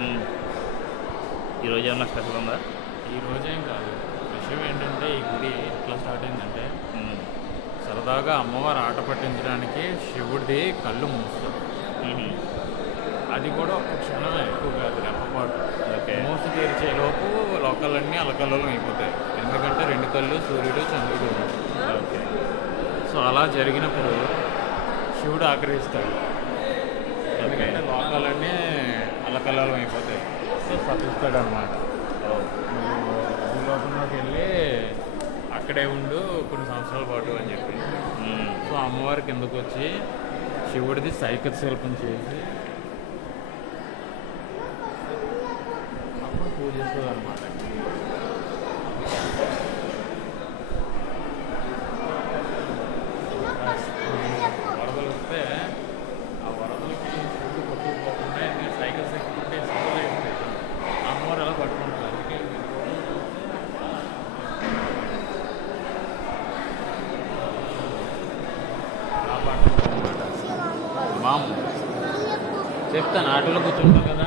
ఉమ్. ఈరోజు ఏమన్నా స్పెషల్ ఉందా? ఈ రోజేం కాదు. విషయం ఏంటంటే ఈ గుడి ఎట్లా స్టార్ట్ అయిందంటే ఉమ్. సరదాగా అమ్మవారు ఆట పట్టించడానికి శివుడిది కళ్ళు మూస్తారు. ఉహు. అది కూడా ఒక క్షణమే, ఎక్కువ కాదు, రెప్పపాటు. ఓకే. మూసి తెరిచేలోపు లోకాలన్నీ అలకల్లోలం అయిపోతాయి. ఎందుకంటే రెండు కళ్ళు సూర్యుడు చంద్రుడు. ఓకే. సో అలా జరిగినప్పుడు శివుడు ఆగ్రహిస్తాడు. ఎందుకంటే లోకాలన్నీ అలకల్లోలం అయిపోతాయి. సో శపిస్తాడు అనమాట. నువ్వు భూలోకంలోకి వెళ్ళి అక్కడే ఉండు కొన్ని సంవత్సరాల పాటు అని చెప్పి. ఉమ్. సో అమ్మవారి కిందకు వచ్చి శివుడిది సైకిల్ శిల్పం చేసి అప్పుడు పూజిస్తుంది అనమాట. వరదలు వస్తే ఆ వరదలకి శివుడు కొట్టుకుపోకుండా ఎందుకంటే సైకిల్ సెక్కుంటే సింపుల్ అయిపోయింది. అమ్మవారు ఎలా పట్టుకుంటారు. అందుకే ఆ పట్టుకుంటారు అనమాట. మాము చెప్తాను, ఆటోలో కూర్చుంటాం కదా,